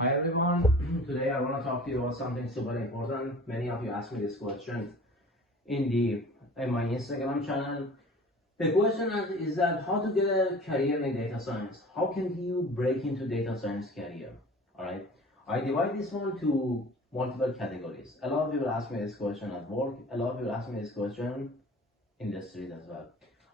Hi everyone, today I want to talk to you about something super important. Many of you asked me this question in my Instagram channel. The question is that how to get a career in data science. How can you break into data science career? Alright, I divide this one to multiple categories. A lot of people ask me this question at work. A lot of people ask me this question in the street as well.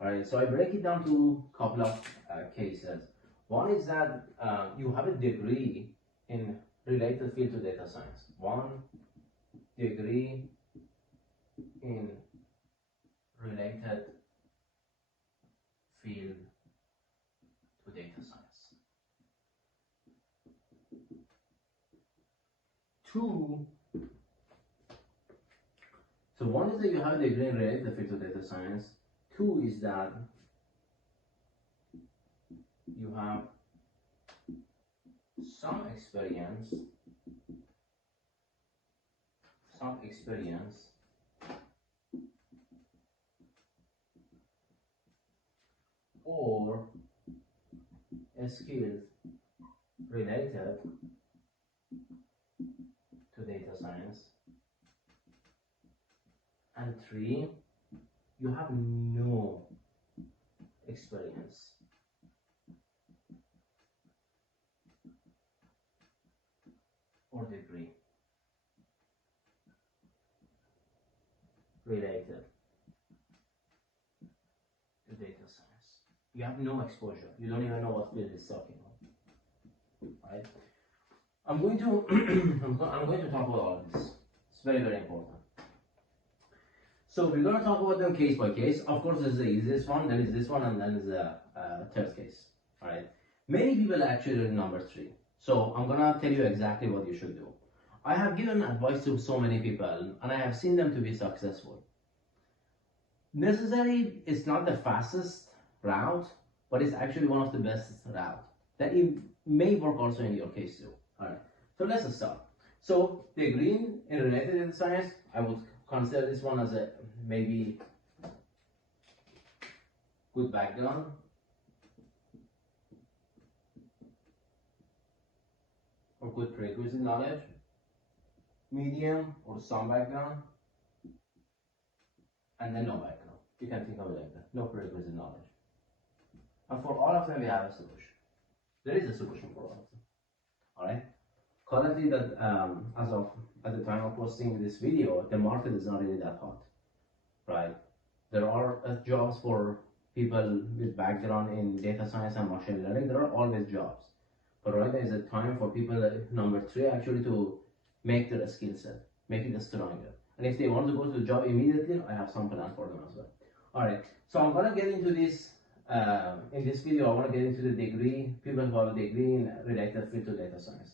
Alright, so I break it down to a couple of cases. One is that you have a degree in related field to data science. One degree in related field to data science. Two, so one is that you have a degree in related field to data science. Two is that you have some experience or skills related to data science. And three, you have no experience or degree related to data science. You have no exposure. You don't even know what field is talking about. Right? I'm going to I'm going to talk about all this. It's very, very important. So we're going to talk about them case by case. Of course, there's the easiest one, then is this one, and then is the third case. All right. Many people actually do number three. So I'm gonna tell you exactly what you should do. I have given advice to so many people, and I have seen them to be successful. Necessarily, it's not the fastest route, but it's actually one of the best route that it may work also in your case too. All right. So let's start. So the green in related data science, I would consider this one as a maybe good background. Or good prerequisite knowledge, medium or some background, and then no background. You can think of it like that, no prerequisite knowledge. And for all of them, we have a solution. There is a solution for all of them. All right. Currently, that at the time of posting this video, the market is not really that hot, right? There are jobs for people with background in data science and machine learning. There are always jobs, but right now is a time for people number three actually to make their skill set, make it stronger. And if they want to go to the job immediately, I have some plans for them as well. All right, so I'm gonna get into this. In this video, I want to get into the degree, people who have a degree in related field to data science.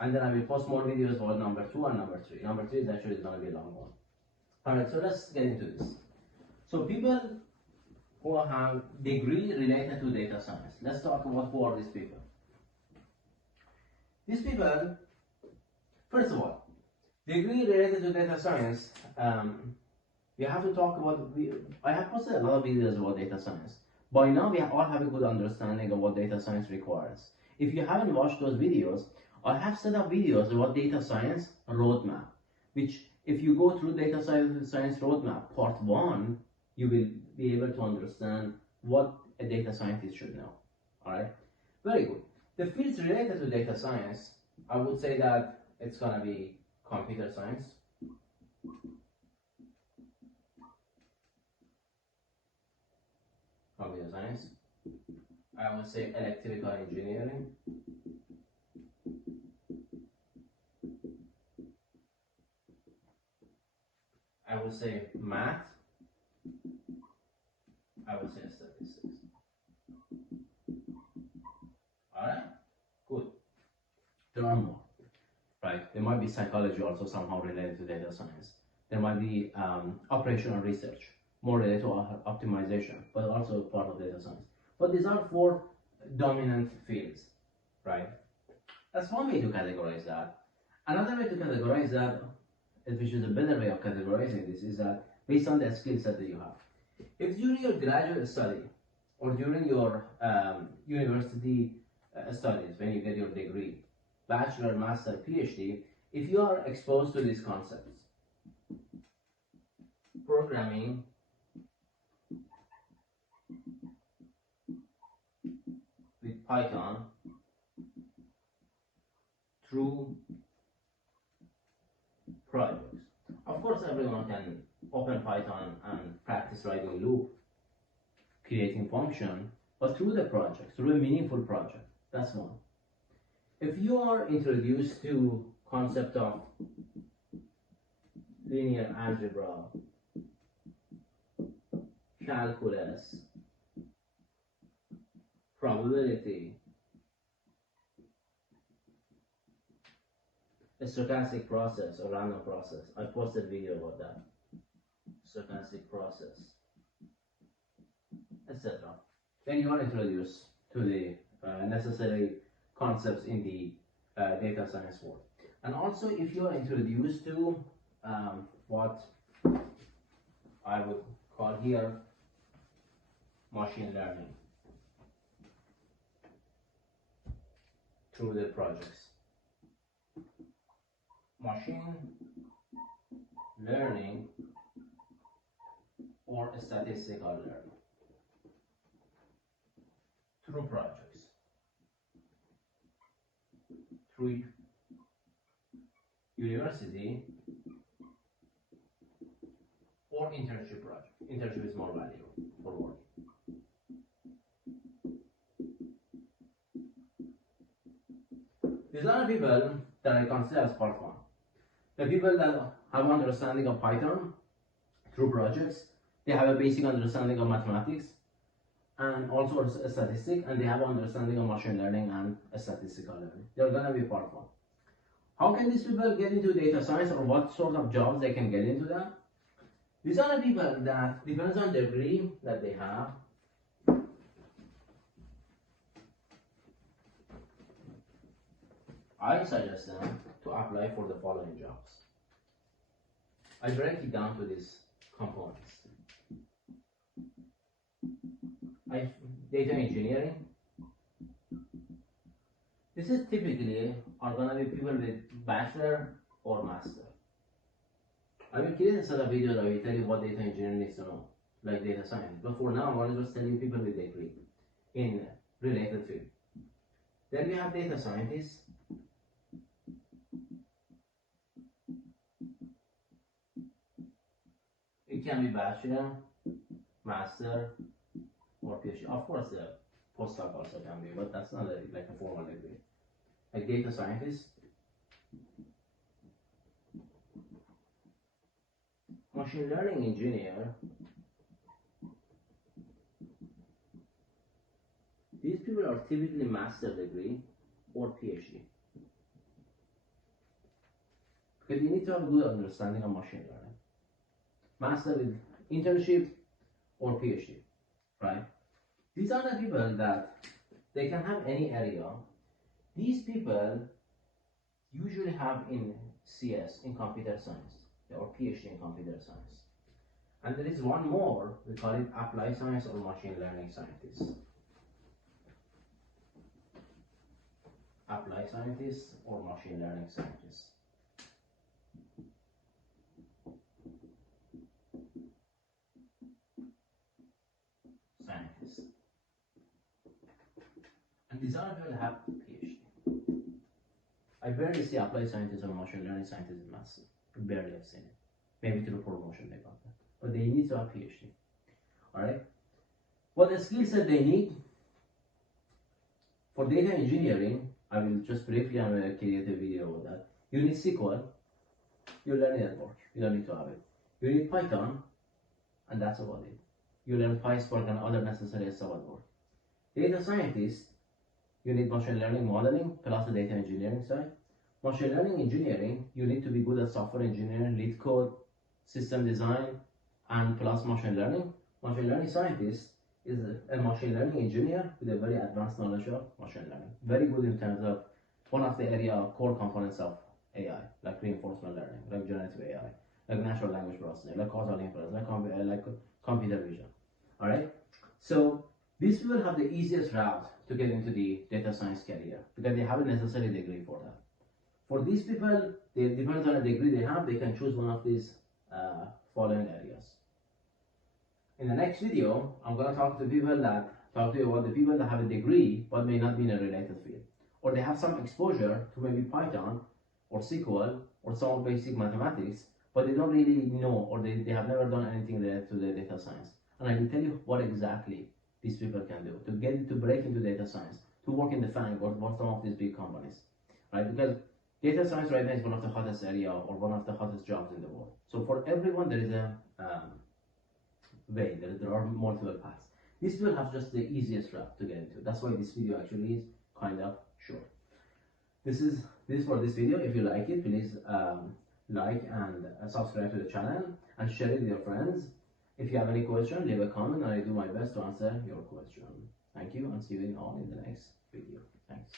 And then I will post more videos about number two and number three. Number three is actually going to be a long one. All right, so let's get into this. So people who have degree related to data science. Let's talk about who are these people. These people, first of all, degree related to data science, we have to talk about, I have posted a lot of videos about data science. By now, we all have a good understanding of what data science requires. If you haven't watched those videos, I have set up videos about data science roadmap, which if you go through data science roadmap, part one, you will be able to understand what a data scientist should know. All right, very good. The fields related to data science, I would say that it's gonna be computer science, I would say electrical engineering, I would say math, I would say statistics. Alright, good. There are more, right? There might be psychology also somehow related to data science. There might be operational research, more related to optimization, but also part of data science. But these are four dominant fields, right? That's one way to categorize that. Another way to categorize that, which is a better way of categorizing this, is that based on the skill set that you have. If during your graduate study or during your university studies, when you get your degree, bachelor, master, PhD, if you are exposed to these concepts, programming with Python through projects. Of course, everyone can open Python and practice writing loop, creating function, but through the project, through a meaningful project. That's one. If you are introduced to concept of linear algebra, calculus, probability, a stochastic process or random process. I posted a video about that. Stochastic process, etc. Then you are introduced to the necessary concepts in the data science world. And also, if you are introduced to what I would call here machine learning through the projects. Machine learning or statistical learning through projects, through university or internship project. Internship is more valuable for work. These are the people that I consider as part one. The people that have understanding of Python through projects, they have a basic understanding of mathematics and also a statistic, and they have understanding of machine learning and statistical learning. They're gonna be part one. How can these people get into data science, or what sort of jobs they can get into that? These are the people that depends on the degree that they have. I suggest them to apply for the following jobs. I break it down to these components. Data engineering. This is typically are going to be people with bachelor or master. I will create a set of videos that will tell you what data engineering needs to know, like data science. But for now, I'm just telling people with degree in related field. Then we have data scientists. It can be bachelor, master, or PhD. Of course, the postdoc also can be, but that's not like a formal degree. Like data scientist, machine learning engineer. These people are typically master degree or PhD. Because you need to have a good understanding of machine learning. Master with internship or PhD, right? These are the people that they can have any area. These people usually have in CS, in computer science, or PhD in computer science. And there is one more, we call it applied science or machine learning scientist. Applied scientists or machine learning scientists. And these are people have PhD. I barely see applied scientists or machine learning scientists in maths. Barely have seen it. Maybe through promotion they got that. But they need to have PhD. Alright? What the skill set they need for data engineering, I will just briefly create a video about that. You need SQL. You learn it at work. You don't need to have it. You need Python, and that's about it. You learn PySpark and other necessary stuff at work. Data scientist, you need machine learning modeling plus the data engineering side. Machine learning engineering, you need to be good at software engineering, lead code, system design, and plus machine learning. Machine learning scientist is a machine learning engineer with a very advanced knowledge of machine learning. Very good in terms of one of the area core components of AI, like reinforcement learning, like generative AI, like natural language processing, like causal inference, like computer vision. Alright? So these people have the easiest route to get into the data science career because they haven't necessarily degree for that. For these people, they depends on the degree they have, they can choose one of these following areas. In the next video, I'm going to talk to you about the people that have a degree but may not be in a related field, or they have some exposure to maybe Python or SQL or some basic mathematics, but they don't really know, or they have never done anything related to the data science. And I will tell you what exactly these people can do to break into data science, to work in the FANG or some of these big companies, right? Because data science right now is one of the hottest area or one of the hottest jobs in the world. So for everyone, there is a way. There are multiple paths. These people have just the easiest route to get into. That's why this video actually is kind of short. This is for this video. If you like it, please like and subscribe to the channel and share it with your friends. If you have any question, leave a comment and I do my best to answer your question. Thank you and see you all in the next video. Thanks.